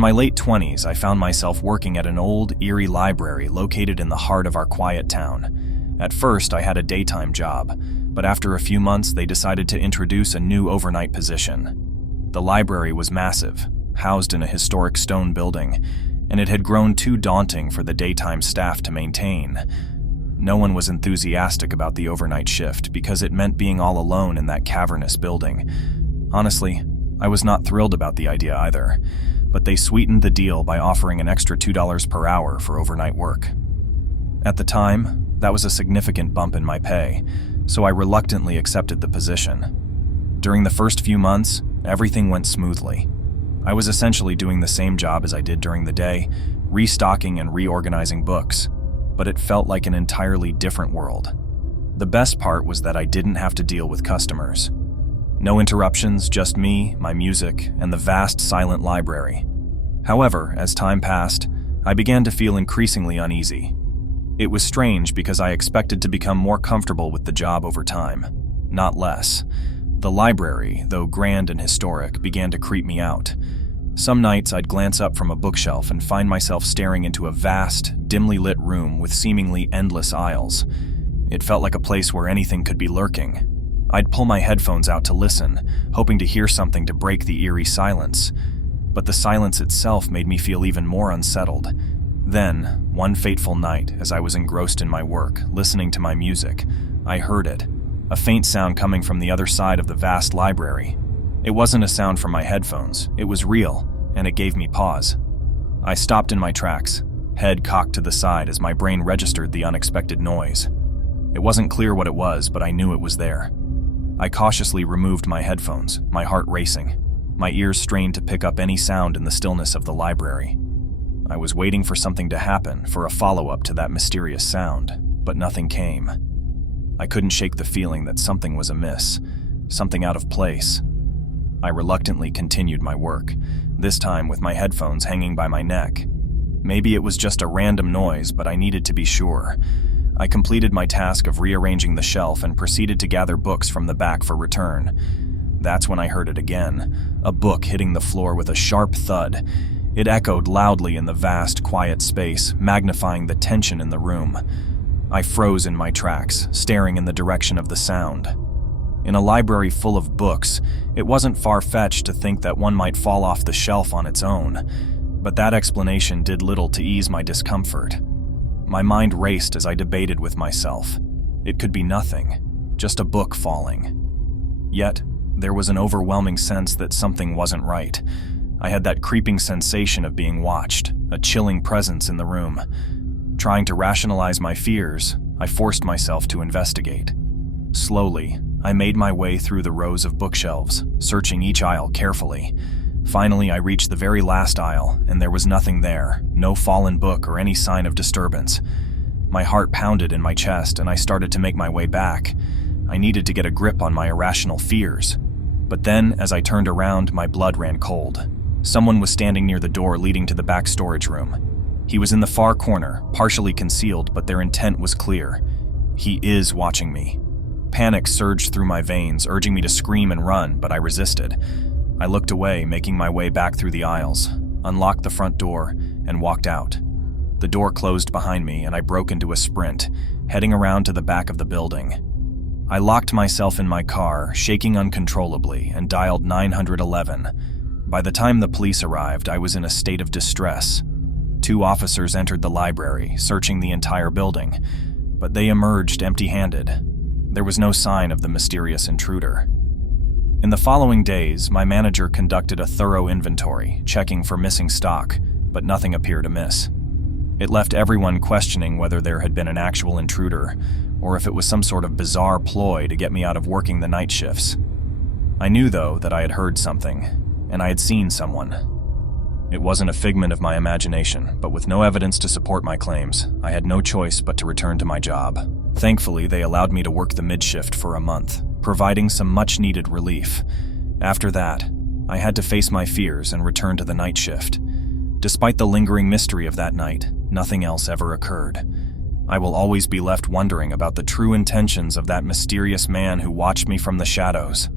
In my late 20s, I found myself working at an old, eerie library located in the heart of our quiet town. At first, I had a daytime job, but after a few months, they decided to introduce a new overnight position. The library was massive, housed in a historic stone building, and it had grown too daunting for the daytime staff to maintain. No one was enthusiastic about the overnight shift because it meant being all alone in that cavernous building. Honestly, I was not thrilled about the idea either, but they sweetened the deal by offering an extra $2 per hour for overnight work. At the time, that was a significant bump in my pay, so I reluctantly accepted the position. During the first few months, everything went smoothly. I was essentially doing the same job as I did during the day, restocking and reorganizing books, but it felt like an entirely different world. The best part was that I didn't have to deal with customers. No interruptions, just me, my music, and the vast silent library. However, as time passed, I began to feel increasingly uneasy. It was strange because I expected to become more comfortable with the job over time, not less. The library, though grand and historic, began to creep me out. Some nights I'd glance up from a bookshelf and find myself staring into a vast, dimly lit room with seemingly endless aisles. It felt like a place where anything could be lurking. I'd pull my headphones out to listen, hoping to hear something to break the eerie silence. But the silence itself made me feel even more unsettled. Then, one fateful night, as I was engrossed in my work, listening to my music, I heard it. A faint sound coming from the other side of the vast library. It wasn't a sound from my headphones, it was real, and it gave me pause. I stopped in my tracks, head cocked to the side as my brain registered the unexpected noise. It wasn't clear what it was, but I knew it was there. I cautiously removed my headphones, my heart racing, my ears strained to pick up any sound in the stillness of the library. I was waiting for something to happen, for a follow-up to that mysterious sound, but nothing came. I couldn't shake the feeling that something was amiss, something out of place. I reluctantly continued my work, this time with my headphones hanging by my neck. Maybe it was just a random noise, but I needed to be sure. I completed my task of rearranging the shelf and proceeded to gather books from the back for return. That's when I heard it again, a book hitting the floor with a sharp thud. It echoed loudly in the vast, quiet space, magnifying the tension in the room. I froze in my tracks, staring in the direction of the sound. In a library full of books, it wasn't far-fetched to think that one might fall off the shelf on its own, but that explanation did little to ease my discomfort. My mind raced as I debated with myself. It could be nothing, just a book falling. Yet, there was an overwhelming sense that something wasn't right. I had that creeping sensation of being watched, a chilling presence in the room. Trying to rationalize my fears, I forced myself to investigate. Slowly, I made my way through the rows of bookshelves, searching each aisle carefully. Finally, I reached the very last aisle, and there was nothing there, no fallen book or any sign of disturbance. My heart pounded in my chest, and I started to make my way back. I needed to get a grip on my irrational fears. But then, as I turned around, my blood ran cold. Someone was standing near the door leading to the back storage room. He was in the far corner, partially concealed, but their intent was clear. He is watching me. Panic surged through my veins, urging me to scream and run, but I resisted. I looked away, making my way back through the aisles, unlocked the front door, and walked out. The door closed behind me, and I broke into a sprint, heading around to the back of the building. I locked myself in my car, shaking uncontrollably, and dialed 911. By the time the police arrived, I was in a state of distress. 2 officers entered the library, searching the entire building, but they emerged empty-handed. There was no sign of the mysterious intruder. In the following days, my manager conducted a thorough inventory, checking for missing stock, but nothing appeared amiss. It left everyone questioning whether there had been an actual intruder, or if it was some sort of bizarre ploy to get me out of working the night shifts. I knew, though, that I had heard something, and I had seen someone. It wasn't a figment of my imagination, but with no evidence to support my claims, I had no choice but to return to my job. Thankfully, they allowed me to work the mid-shift for a month, providing some much-needed relief. After that, I had to face my fears and return to the night shift. Despite the lingering mystery of that night, nothing else ever occurred. I will always be left wondering about the true intentions of that mysterious man who watched me from the shadows.